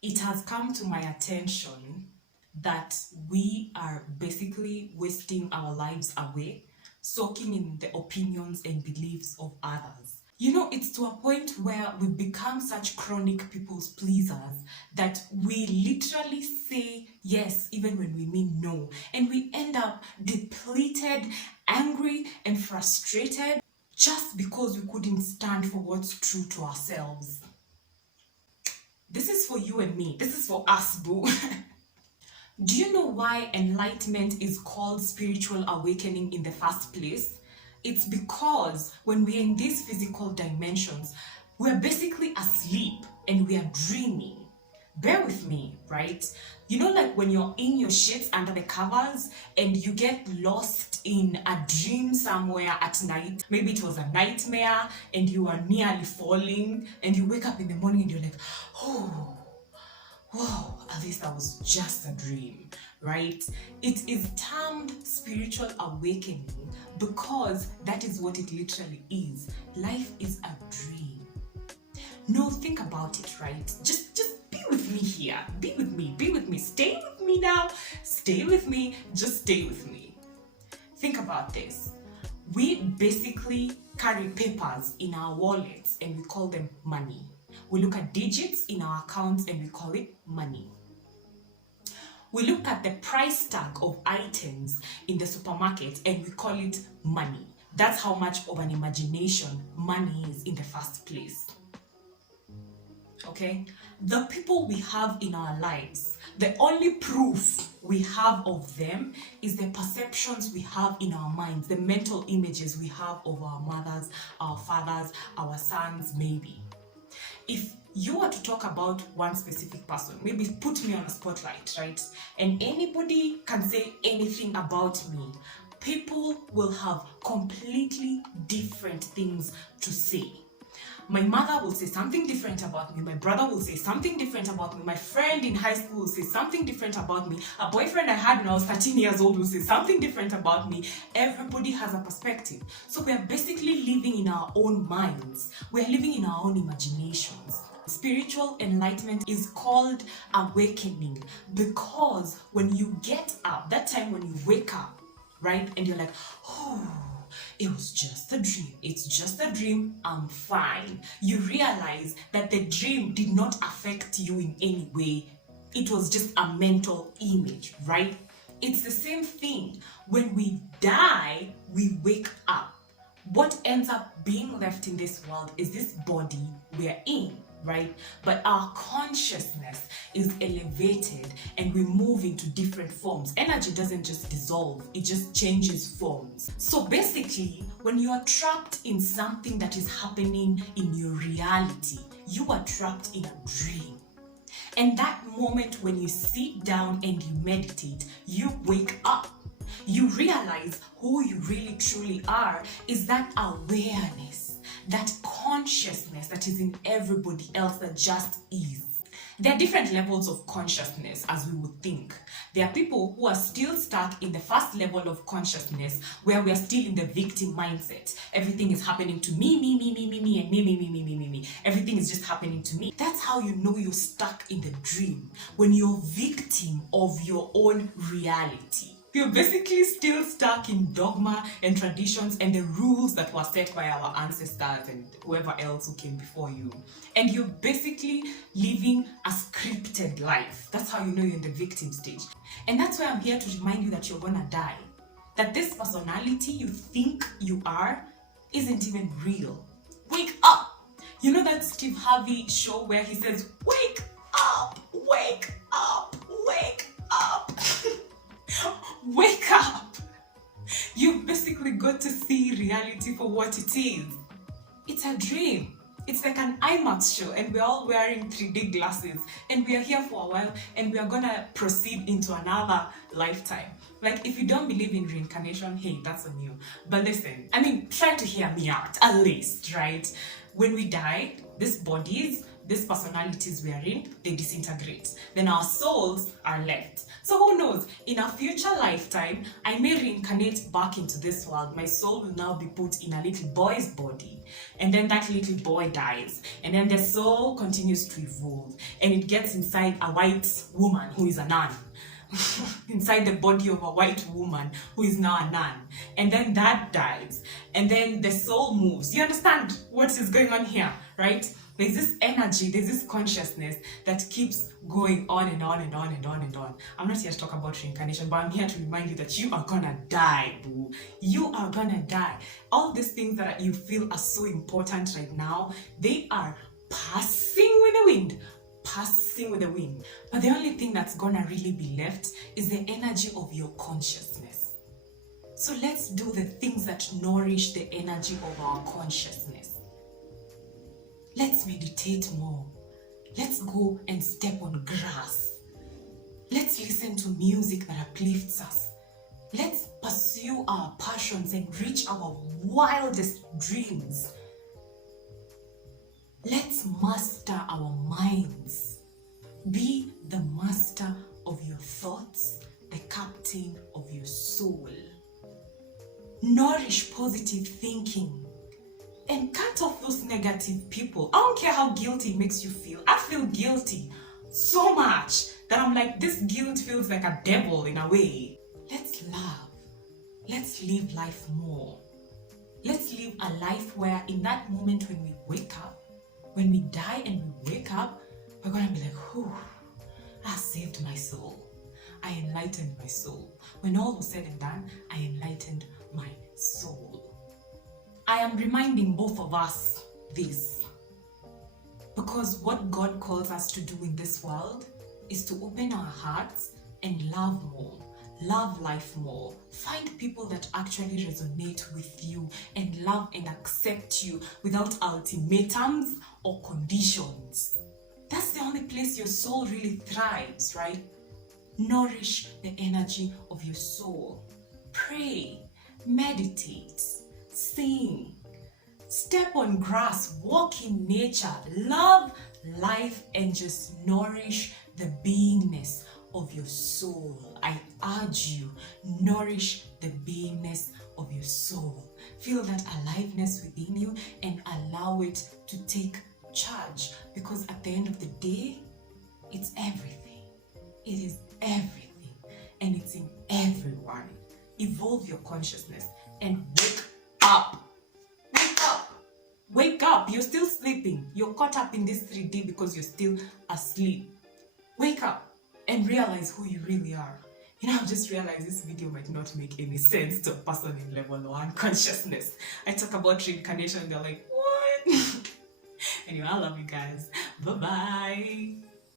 It has come to my attention that we are basically wasting our lives away, soaking in the opinions and beliefs of others. You know, it's to a point where we become such chronic people's pleasers that we literally say yes even when we mean no. And we end up depleted, angry, and frustrated just because we couldn't stand for what's true to ourselves. This is for you and me. This is for us, boo. Do you know why enlightenment is called spiritual awakening in the first place? It's because when we're in these physical dimensions, we're basically asleep and we are dreaming. Bear with me, right? You know, like when you're in your shits under the covers and you get lost in a dream somewhere at night. Maybe it was a nightmare and you are nearly falling and you wake up in the morning and you're like, oh, whoa, at least that was just a dream, right? It is termed spiritual awakening because that is what it literally is. Life is a dream. No, think about it, right? Just be with me here. Be with me. Stay with me now. Stay with me. Just stay with me. Think about this. We basically carry papers in our wallets and we call them money. We look at digits in our accounts and we call it money. We look at the price tag of items in the supermarket and we call it money. That's how much of an imagination money is in the first place. Okay? The people we have in our lives, the only proof we have of them is the perceptions we have in our minds, the mental images we have of our mothers, our fathers, our sons, maybe. If you were to talk about one specific person, maybe put me on a spotlight, right? And anybody can say anything about me. People will have completely different things to say. My mother will say something different about me. My brother will say something different about me. My friend in high school will say something different about me. A boyfriend I had when I was 13 years old will say something different about me. Everybody has a perspective. So we are basically living in our own minds. We are living in our own imaginations. Spiritual enlightenment is called awakening because when you get up, that time when you wake up, right, and you're like, oh, it was just a dream. It's just a dream. I'm fine. You realize that the dream did not affect you in any way. It was just a mental image, right? It's the same thing. When we die, we wake up. What ends up being left in this world is this body we're in, right? But our consciousness is elevated and we move into different forms. Energy doesn't just dissolve, it just changes forms. So basically, when you are trapped in something that is happening in your reality, you are trapped in a dream. And that moment when you sit down and you meditate, you wake up. You realize who you really truly are is that awareness, that consciousness that is in everybody else that just is. There are different levels of consciousness as we would think. There are people who are still stuck in the first level of consciousness where we are still in the victim mindset. Everything is happening to me, and me. Everything is just happening to me. That's how you know you're stuck in the dream, when you're victim of your own reality. You're basically still stuck in dogma and traditions and the rules that were set by our ancestors and whoever else who came before you. And you're basically living a scripted life. That's how you know you're in the victim stage. And that's why I'm here to remind you that you're gonna die. That this personality you think you are isn't even real. Wake up! You know that Steve Harvey show where he says, wake up, wake up, wake up. Wake up! You've basically got to see reality for what it is. It's a dream. It's like an IMAX show and we're all wearing 3D glasses and we are here for a while and we are gonna proceed into another lifetime. Like, if you don't believe in reincarnation, hey, that's on you. But listen, I mean, try to hear me out, at least, right? When we die, these bodies these personalities we are in, they disintegrate. Then our souls are left. So who knows, in a future lifetime, I may reincarnate back into this world. My soul will now be put in a little boy's body. And then that little boy dies. And then the soul continues to evolve. And it gets inside a white woman who is a nun. Inside the body of a white woman who is now a nun, and then that dies, and then the soul moves. You understand what is going on here, right? There's this energy, there's this consciousness that keeps going on and on and on and on and on. I'm not here to talk about reincarnation, but I'm here to remind you that you are gonna die, boo. You are gonna die. All these things that you feel are so important right now, they are passing with the wind. Passing with the wind. But the only thing that's gonna really be left is the energy of your consciousness. So let's do the things that nourish the energy of our consciousness. Let's meditate more. Let's go and step on grass. Let's listen to music that uplifts us. Let's pursue our passions and reach our wildest dreams. Let's master our minds. Be the master of your thoughts, the captain of your soul. Nourish positive thinking and cut off those negative people. I don't care how guilty it makes you feel. I feel guilty so much that I'm like, this guilt feels like a devil in a way. Let's love. Let's live life more. Let's live a life where in that moment when we wake up, when we die and we wake up, we're gonna be like, whew, I saved my soul. I enlightened my soul. When all was said and done, I enlightened my soul. I am reminding both of us this, because what God calls us to do in this world is to open our hearts and love more. Love life more. Find people that actually resonate with you and love and accept you without ultimatums or conditions. That's the only place your soul really thrives, right? Nourish the energy of your soul. Pray, meditate, sing, step on grass, walk in nature, love life, and just nourish the beingness of your soul. I urge you, nourish the beingness of your soul. Feel that aliveness within you and allow it to take charge, because at the end of the day, it's everything. It is everything, and it's in everyone. Evolve your consciousness and wake up. Wake up. Wake up. You're still sleeping. You're caught up in this 3D because you're still asleep. Wake up and realize who you really are. You know, I've just realized this video might not make any sense to a person in level 1 consciousness. I talk about reincarnation and they're like, what? Anyway, I love you guys. Bye-bye.